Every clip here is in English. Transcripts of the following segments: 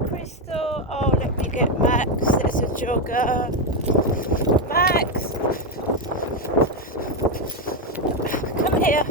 is Crystal. Oh, let me get Max. There's a jogger. Max, come here.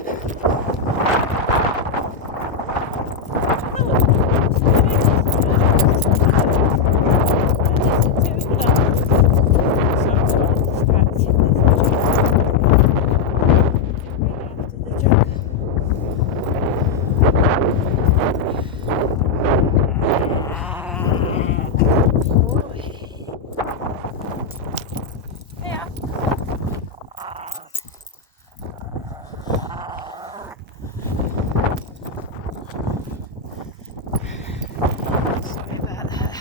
Sorry about that.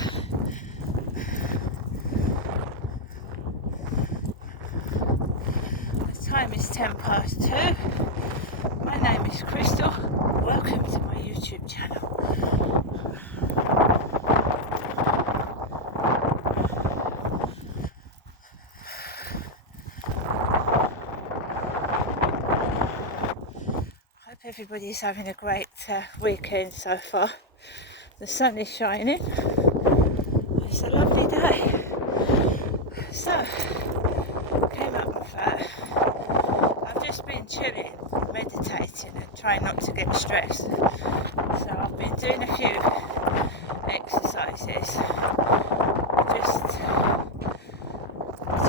The time is 2:10. My name is Crystal. Welcome to my YouTube channel. Hope everybody's having a great weekend so far. The sun is shining. It's a lovely day. So, came up my flat. I've just been chilling, meditating and trying not to get stressed. So I've been doing a few exercises.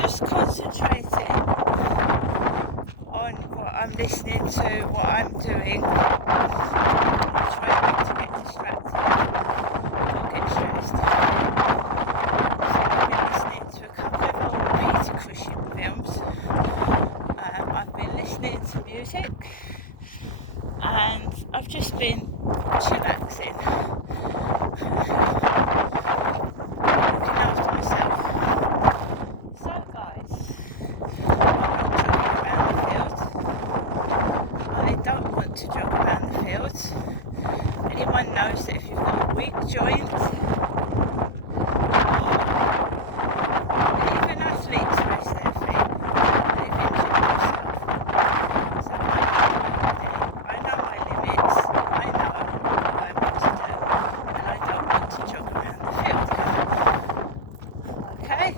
Just concentrating on what I'm listening to, what I'm doing. I try not to get distracted or get stressed. So I've been listening to a couple of old Peter Cushing films. I've been listening to music, and I've just been chillaxing, looking after myself. So guys, I don't want to jog around the fields. Anyone knows that if you've got a weak joint, even athletes rest their feet, they've injured themselves. So I know my limits, I know what I want to do, and I don't want to jog around the field. Okay?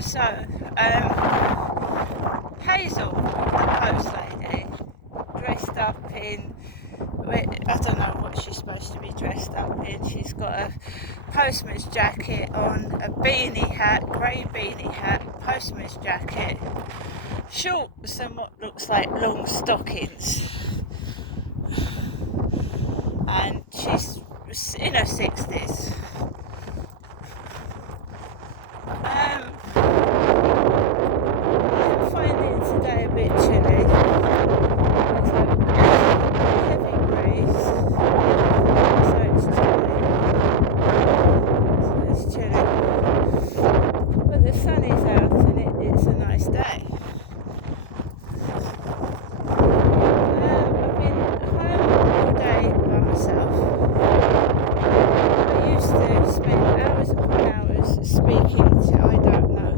So, Hazel, the post lady, dressed up in, I don't know what she's supposed to be dressed up in. She's got a postman's jacket on, a beanie hat, grey beanie hat, postman's jacket, shorts and what looks like long stockings. And she's in her 60s. I'm finding today a bit chilly. There's a heavy breeze, so it's chilly. But the sun is out and it's a nice day. I've been home all day by myself. I used to spend hours upon hours speaking to I don't know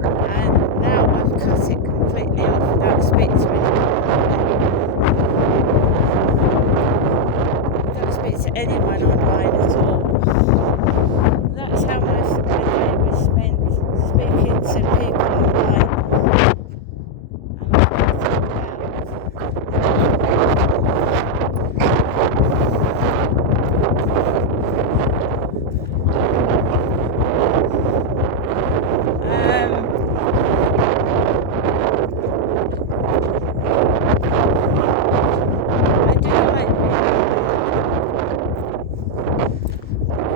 who, and now I've cut it completely off. I don't speak to anyone. I don't speak to anyone online at all. That's how most of my day was spent, speaking to people online.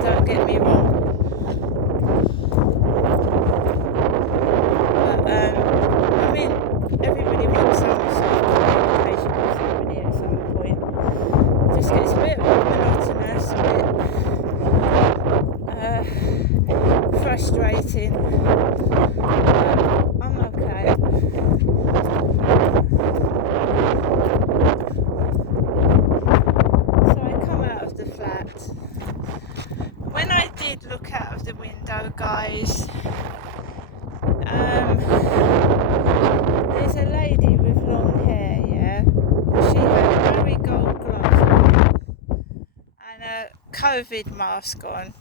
Don't get me wrong, but I mean, everybody wants some sort of communication with somebody at some point. It just gets a bit monotonous, a bit frustrating. I'm okay. So I come out of the flat. When I did look out of the window, guys, COVID mask on,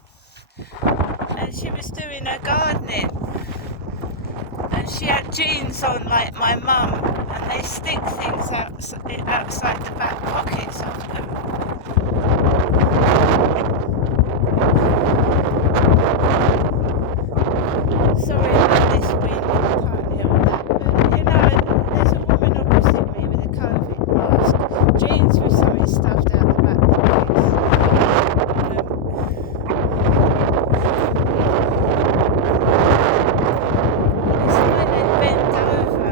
and she was doing her gardening, and she had jeans on like my mum, and they stick things outside the back pockets of them. Sorry about this wind, I can't hear that, but you know, there's a woman opposite me with a COVID mask, jeans with something stuffed out the back pockets. It's like they bent over.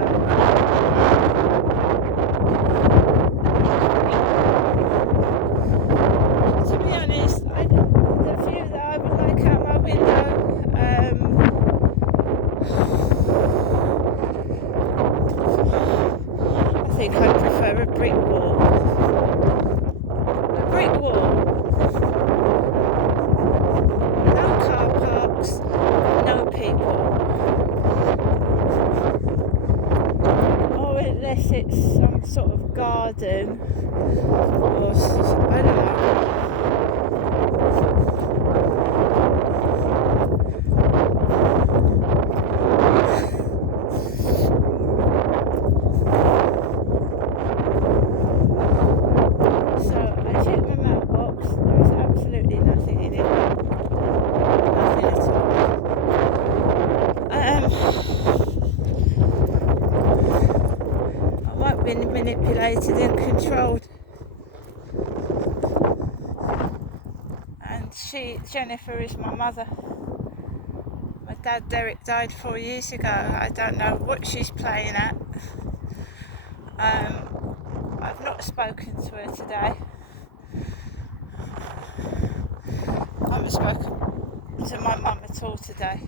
To be honest, the view that I would like out my window, I think I'd prefer a brick wall. A brick wall. No car parks, no people. Or unless it's some sort of garden, or I don't know. So I checked my mailbox, there is absolutely nothing in it. Nothing at all. I might be manipulated and controlled. And Jennifer is my mother. My dad Derek died 4 years ago. I don't know what she's playing at. I've not spoken to her today. I haven't spoken to my mum at all today.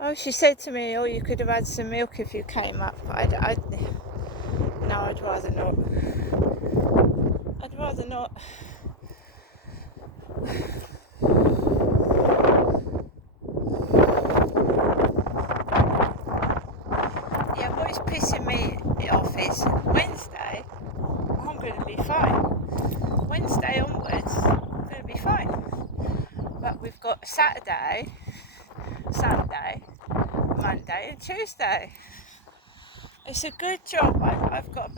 Oh, she said to me, oh, you could have had some milk if you came up. No, I'd rather not. I'd rather not. Yeah, what is pissing me off is Wednesday, I'm going to be fine. Wednesday onwards, I'm going to be fine. But we've got Saturday, Sunday, Monday and Tuesday. It's a good job. I've got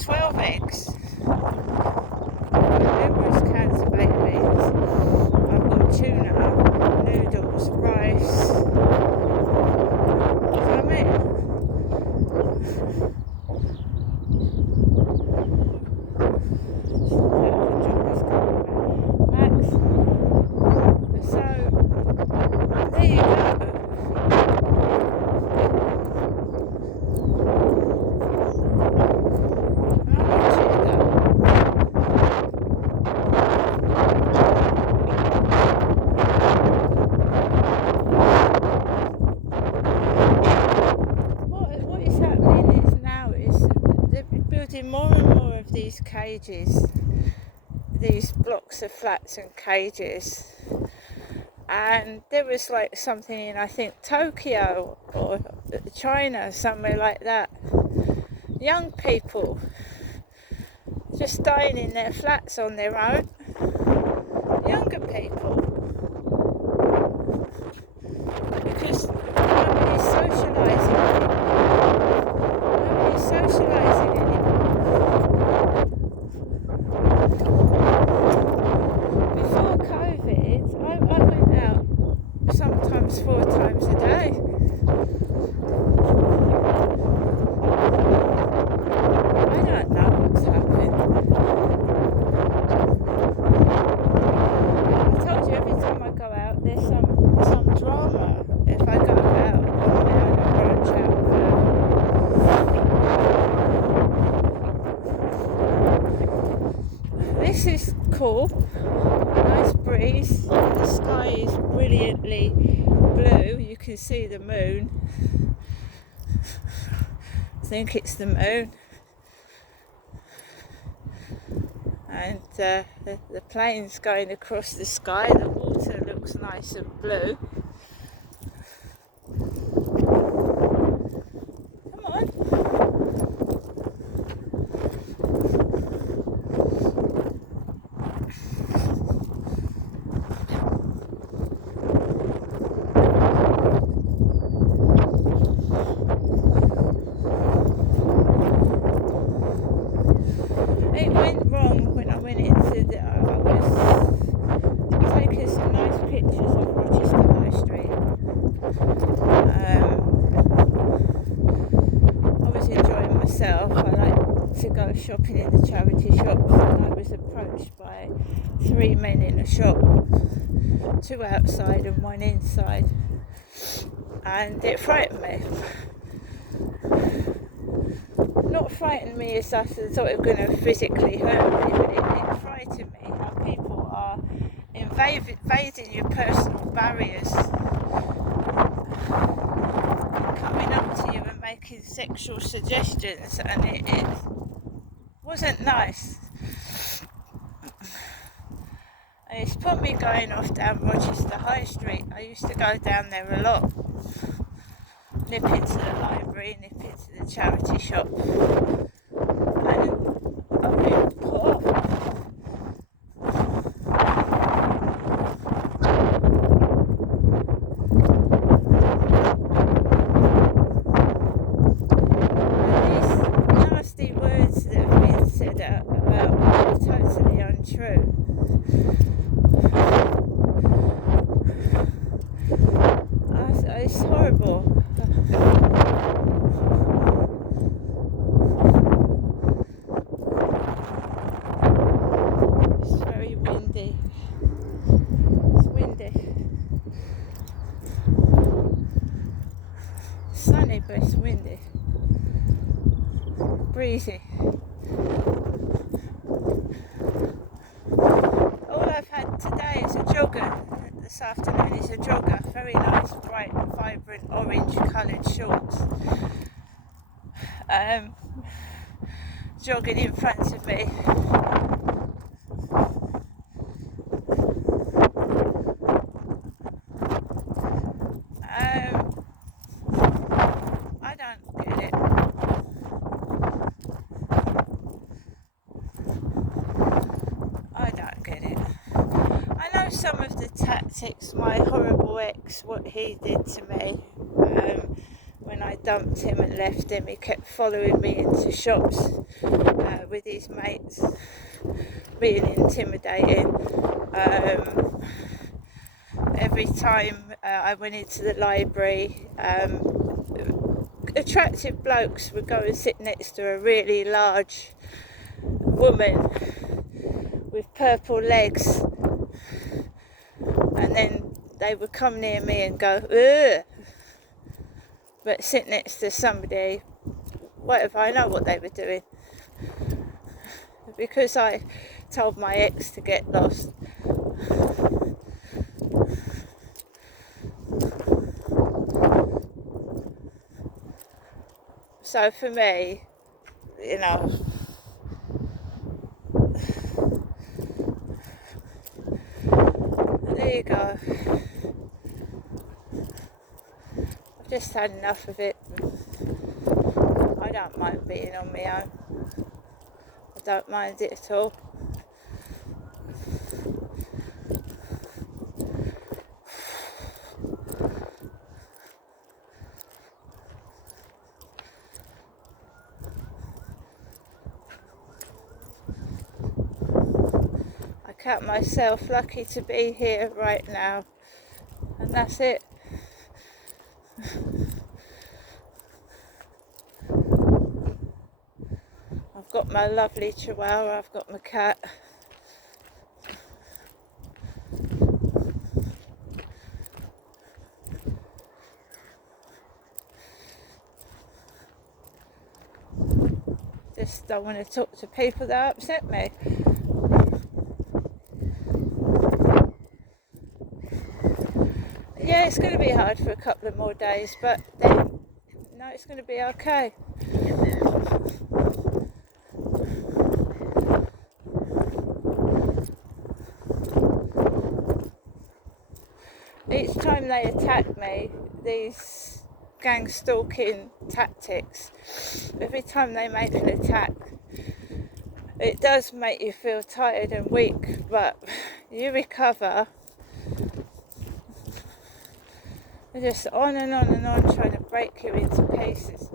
12 eggs. I've got numerous cans of baked beans. I've got tuna, noodles, rice. Do you know what I mean? Max. So there you go. What is happening now is they're building more and more of these cages, these blocks of flats and cages. And there was like something in, I think, Tokyo or China, somewhere like that. Young people just dying in their flats on their own. Younger people. Because nobody's socialising anymore. Nobody's socialising anymore. Before COVID, I went out sometimes 4 times a day. I don't know what's happened. I told you every time I go out there's some drama. If I go out on my own and branch out. This is cool. Nice breeze. The sky is brilliantly blue. You can see the moon. I think it's the moon. And the plane's going across the sky. The water looks nice and blue. go shopping in the charity shops, and I was approached by 3 men in a shop, 2 outside and 1 inside, and it frightened me. Not frightened me as such as I thought it was going to physically hurt me, but it frightened me how people are invading your personal barriers, coming up to you and making sexual suggestions, and it wasn't nice. And it's put me going off down Rochester High Street. I used to go down there a lot, nip into the library, nip into the charity shop, and I've been put off. Said about are totally untrue. It's horrible. It's very windy. It's windy. Sunny, but it's windy. Breezy. Today is a jogger. This afternoon is a jogger. Very nice, bright, vibrant, orange coloured shorts. Jogging in front of me. I don't get it. I don't get it. I know some of the tactics my horrible ex, what he did to me when I dumped him and left him. He kept following me into shops with his mates, being intimidating. Every time I went into the library, attractive blokes would go and sit next to a really large woman with purple legs, and then they would come near me and go, ugh, but sit next to somebody, whatever, I know what they were doing, because I told my ex to get lost. So for me, you know, there you go. I've just had enough of it. I don't mind being on my own. I don't mind it at all. I count myself lucky to be here right now, and that's it. I've got my lovely chihuahua, I've got my cat. Just don't want to talk to people that upset me. Yeah, it's going to be hard for a couple of more days, but then, no, it's going to be okay. Each time they attack me, these gang stalking tactics, every time they make an attack, it does make you feel tired and weak, but you recover. They're just on and on and on, trying to break you into pieces.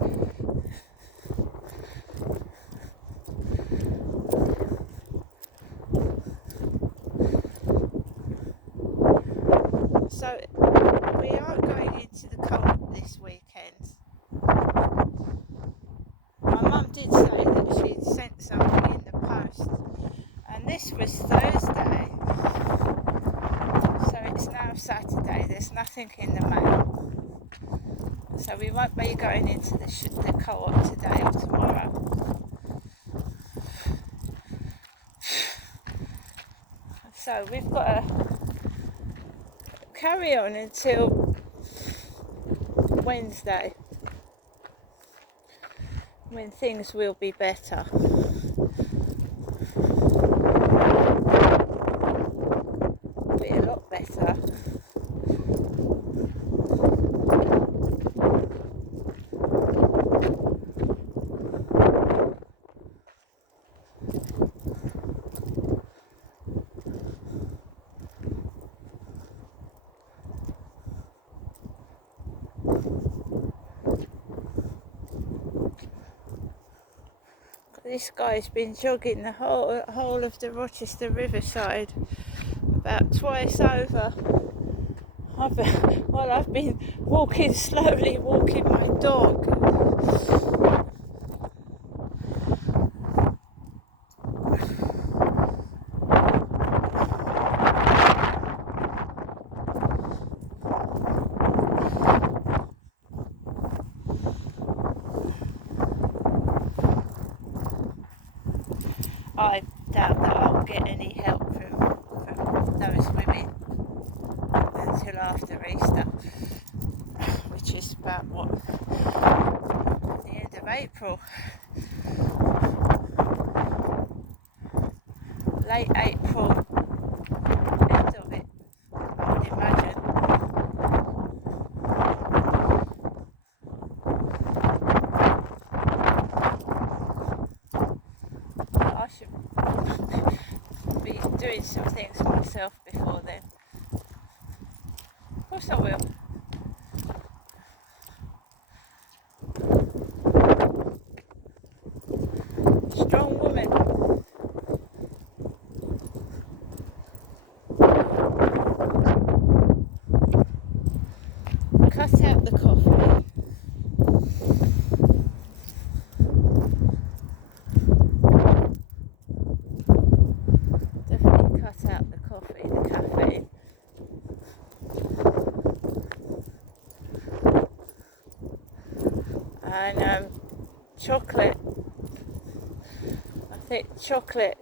So we are going into the cold this weekend. My mum did say that she'd sent was Thursday, so it's now Saturday. There's nothing in the mail, so we won't be going into the co-op today or tomorrow. So we've got to carry on until Wednesday, when things will be better. Be a lot better. This guy's been jogging the whole of the Rochester Riverside about twice over. I've been slowly walking my dog. I doubt that I'll get any help from those women until after Easter, which is about the end of April, late April, end of it, I would imagine. I should be doing some things myself before then. Of course I will. Strong woman. Cut out the coffee. Definitely cut out the coffee, the caffeine. And chocolate. I think chocolate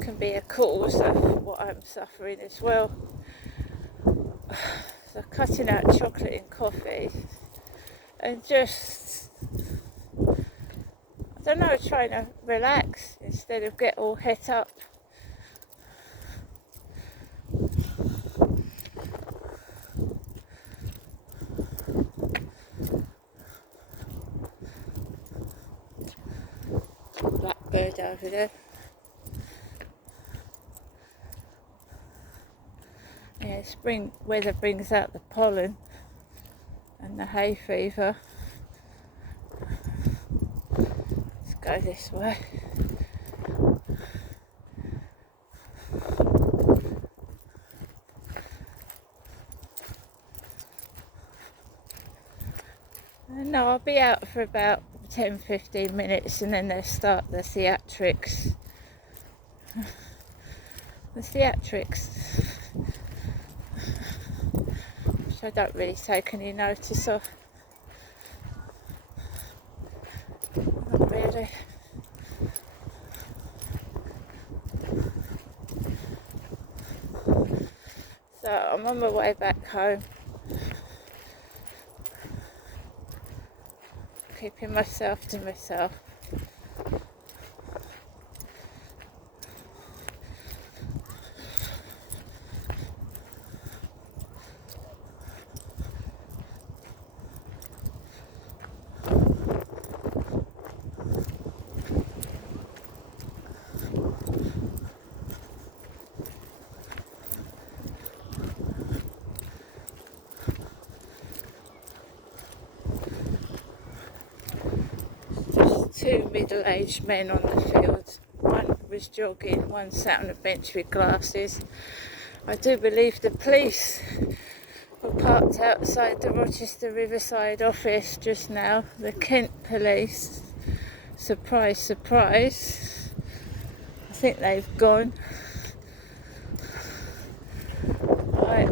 can be a cause of what I'm suffering as well. So cutting out chocolate in coffee and just, I don't know, trying to relax instead of get all het up. Blackbird over there. Yeah, spring weather brings out the pollen and the hay fever. Let's go this way. No, I'll be out for about 10-15 minutes and then they'll start the theatrics. The theatrics, which I don't really take any notice of. Not really. So I'm on my way back home, keeping myself to myself. Two middle-aged men on the field. One was jogging, one sat on a bench with glasses. I do believe the police were parked outside the Rochester Riverside office just now. The Kent police. Surprise, surprise. think they've gone. Right.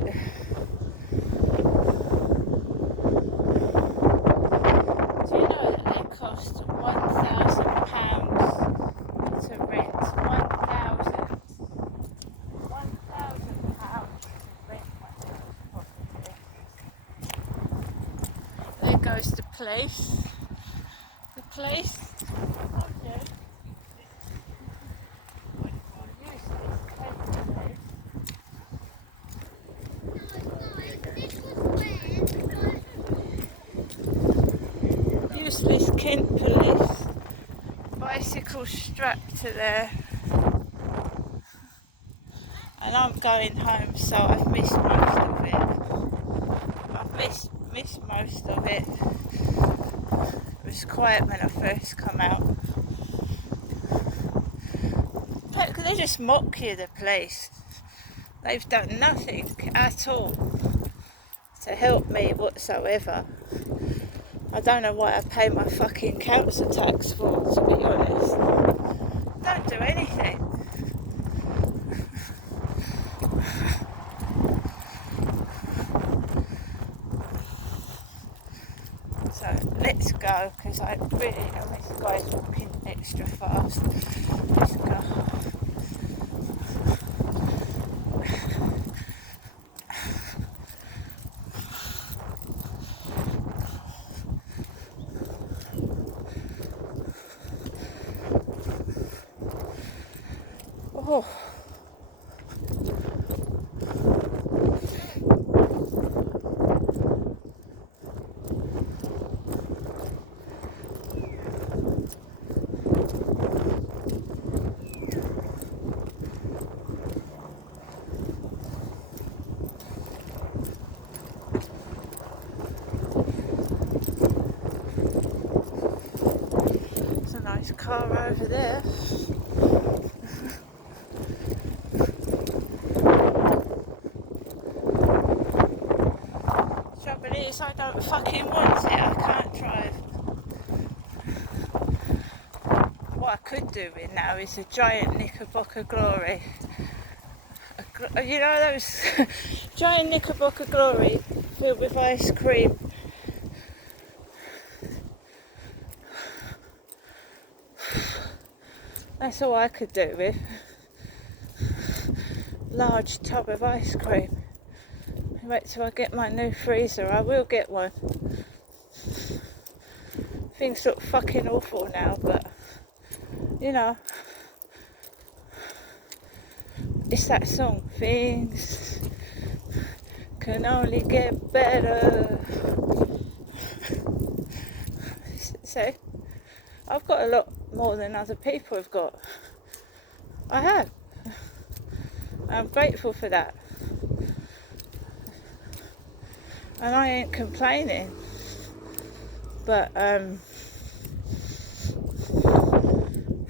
Do you know that they cost £1,000 to rent? £1,000 to rent one of those properties. There goes the place. The place. Oh dear. Useless Kent police. Bicycle strapped to there. And I'm going home, so I've missed most of it. I've missed most of it. It was quiet when I first come out. But they just mock you, the police. They've done nothing at all to help me whatsoever. I don't know why I pay my fucking council tax for, to be honest. Don't do anything. So let's go, because I really know this guy's walking extra fast. Let's go. Oh. There's a nice car over there. Trouble is, I don't fucking want it. I can't drive. What I could do with now is a giant Knickerbocker Glory. You know those giant Knickerbocker Glory filled with ice cream. That's all I could do with. Large tub of ice cream. Wait till I get my new freezer. I will get one. Things look fucking awful now, but you know, it's that song. Things can only get better. So I've got a lot more than other people have got. I have. I'm grateful for that. And I ain't complaining. But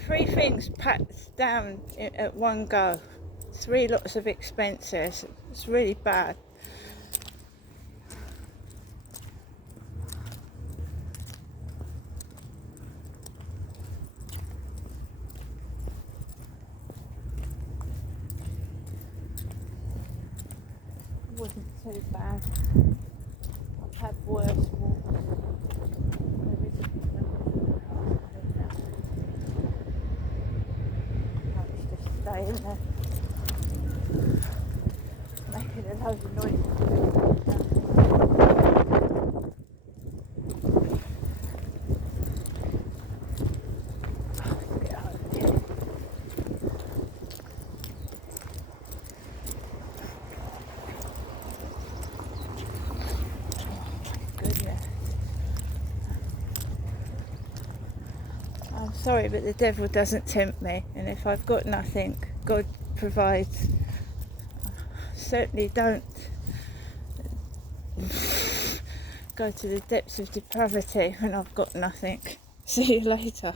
3 things packed down at one go. 3 lots of expenses. It's really bad. It wasn't too bad. I've had worse walks. Stay in there, making a load of noise. Goodness. I'm sorry, but the devil doesn't tempt me, and if I've got nothing, God provides. Certainly don't go to the depths of depravity when I've got nothing. See you later.